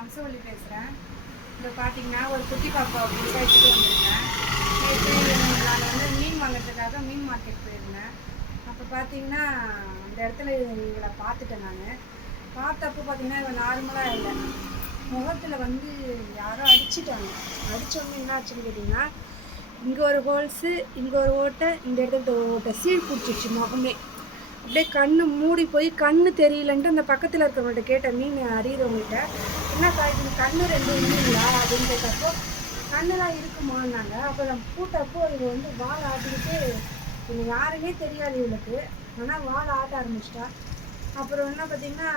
வம்சவள்ளி பேசுகிறேன். இப்போ பார்த்தீங்கன்னா ஒரு குட்டி பாப்பா புதுசாக எடுத்துகிட்டு வந்திருக்கேன். நேற்று நான் வந்து மீன் வாங்கிறதுக்காக மீன் மார்க்கெட் போயிருந்தேன். அப்போ பார்த்தீங்கன்னா அந்த இடத்துல இவளை பார்த்துட்டேன். நான் பார்த்தப்போ பார்த்தீங்கன்னா இவள் நார்மலாக இல்லை, முகத்தில் வந்து யாரோ அடிச்சிட்டாங்க. அடித்தவங்க என்ன ஆச்சுன்னு கேட்டிங்கன்னா, இங்கே ஒரு ஹோல்ஸு, இங்கே ஒரு ஓட்டை, இந்த இடத்துல ஒரு ஓட்டை, சீல் பிடிச்சிச்சு முகமே. அப்படியே கண்ணு மூடி போய் கண்ணு தெரியலன்ட்டு அந்த பக்கத்தில் இருக்கிறவங்கள்ட்ட கேட்டேன், மீன் அறியிறவங்கள்ட்ட, என்னக்கா இது கண்ணு ரெண்டு இல்லைங்களா அப்படின்னு கேட்டப்போ, கண்ணெல்லாம் இருக்குமான்னாங்க. அப்போ நான் பூட்டப்போ இவ வந்து வால் ஆட்டிக்கிட்டு, இவங்க யாருன்னே தெரியாது இவளுக்கு, ஆனால் வால் ஆட்ட ஆரம்பிச்சிட்டா. அப்புறம் என்ன பார்த்தீங்கன்னா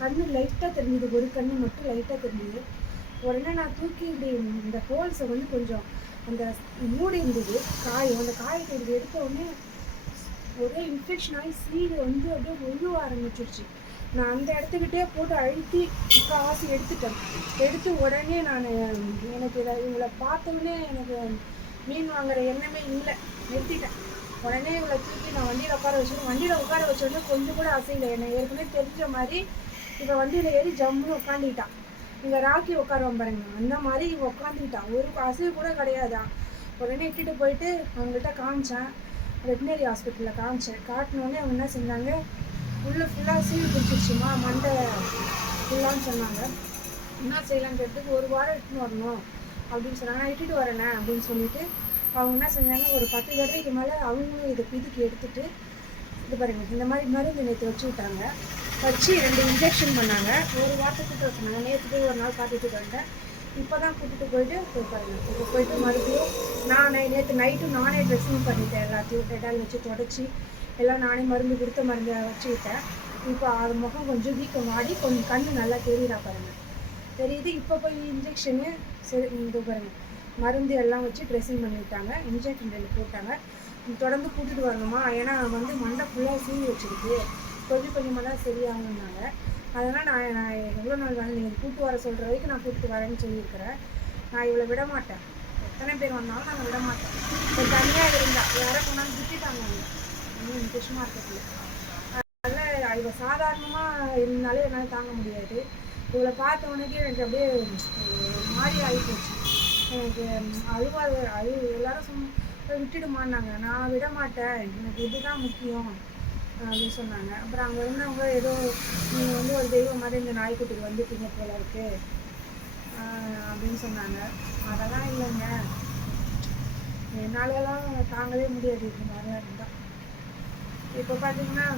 கண்ணு லைட்டாக தெரிஞ்சுது, ஒரு கண்ணு மட்டும் லைட்டாக தெரிஞ்சுது. உடனே நான் தூக்கி இப்படி இந்த ஹோல்ஸை வந்து கொஞ்சம் அந்த மூடி இருந்தது காயம், அந்த காயத்தை இப்படி எடுத்த உடனே ஒரே இன்ஃபெக்ஷன் ஆகி சீடு வந்து அப்படியே ஒழுவ ஆரம்பிச்சிருச்சு. நான் அந்த இடத்துக்கிட்டே போட்டு அழுத்தி காசு எடுத்து உடனே நான் எனக்கு இவளை பார்த்தோன்னே எனக்கு மீன் வாங்குற எண்ணமே இல்லை, நிறுத்திட்டேன். உடனே இவளை தூக்கி நான் வண்டியில் உட்கார வச்சுருவேன். வண்டியில் உட்கார வச்சோடனே கொஞ்சம் கூட அசையில. எனக்கு ஏற்கனவே தெரிஞ்ச மாதிரி இப்போ வண்டியில் ஏறி ஜம்முன்னு உட்காந்துக்கிட்டான். இங்கே ராக்கி உட்காருவோம் பாருங்க, அந்த மாதிரி இவன் உட்காந்துக்கிட்டான், ஒரு அசைவு கூட கிடையாதான். உடனே இட்டுட்டு போயிட்டு அவங்கள்ட்ட காமிச்சேன், வெட்டினரி ஹாஸ்பிட்டலில் காமிச்சேன். காட்டினோடனே அவங்க என்ன செஞ்சாங்க, உள்ளே ஃபுல்லாக சீல் பிடிச்சிருச்சுமா, மண்டை ஃபுல்லான்னு சொன்னாங்க. என்ன செய்யலான்னு கேட்டதுக்கு ஒரு வாரம் இட்டுன்னு வரணும் அப்படின்னு சொன்னாங்க. நான் இட்டுட்டு வரேனே அப்படின்னு சொல்லிட்டு அவங்க என்ன செஞ்சாங்க, ஒரு 10 தடவைக்கு மேலே அவங்களும் இதை பிதுக்கி எடுத்துகிட்டு இது பாருங்கள் இந்த மாதிரி மருந்து நேற்று வச்சு விட்டாங்க. வச்சு 2 இன்ஜெக்ஷன் பண்ணாங்க. ஒரு வாரத்துக்கு சொன்னாங்க. நேற்று போய் ஒரு நாள் பார்த்துட்டு வந்தேன். இப்போ தான் கூட்டிகிட்டு போயிட்டு பாருங்கள், இப்போ போயிட்டு மறுபடியும் நான் நேற்று நைட்டு நானே ட்ரெஸ்ஸிங் பண்ணிட்டேன். எல்லாத்தையும் டெட்டால் வச்சு தொடச்சி எல்லாம் நானே மருந்து கொடுத்த மருந்தை வச்சுக்கிட்டேன். இப்போ அது முகம் கொஞ்சம் வீக்கம் ஆடி கொஞ்சம் கண் நல்லா தெரியுறா பாருங்கள், தெரியுது. இப்போ போய் இன்ஜெக்ஷனு சரி இது பாருங்கள் மருந்து எல்லாம் வச்சு ட்ரெஸ்ஸிங் பண்ணிவிட்டாங்க. இன்ஜெக்ஷன் 2 போட்டாங்க. தொடர்ந்து கூட்டிகிட்டு வரணுமா, ஏன்னா வந்து மண்டை ஃபுல்லாக சீவி வச்சுருக்கு, கொஞ்சம் கொஞ்சமாக தான் சரியாகுன்னாங்க. அதனால் நான் எவ்வளோ நாள் வந்து நீங்கள் கூப்பிட்டு வர சொல்கிற வரைக்கும் நான் கூப்பிட்டு வரேன்னு சொல்லியிருக்கிறேன். நான் இவ்வளோ விட மாட்டேன், எத்தனை பேர் வந்தாலும் நாங்கள் விட மாட்டேன். இப்போ தனியாக இருந்தால் யாரை கொண்டாந்து விட்டுட்டாங்க அவங்க ஃபிஷ் மார்க்கெட்டில். அதனால் இவள் சாதாரணமாக இருந்தாலே என்னால் தாங்க முடியாது. இவளை பார்த்த உடனே எனக்கு அப்படியே மாறி ஆகிப்போச்சு. எனக்கு எல்லாரும் விட்டுடுமான்னாங்க. நான் விட மாட்டேன், எனக்கு இதுதான் முக்கியம் அப்படின்னு சொன்னாங்க. அப்புறம் அங்கே இருந்தவங்க ஏதோ நீங்கள் வந்து ஒரு தெய்வம் மாதிரி இந்த நாய்க்குட்டிக்கு வந்துட்டீங்க போல இருக்கு அப்படின்னு சொன்னாங்க. அதெல்லாம் இல்லைங்க, என்னாலலாம் தாங்கவே முடியாது இந்த மாதிரிலாம் இருந்தால். இப்போ பார்த்தீங்கன்னா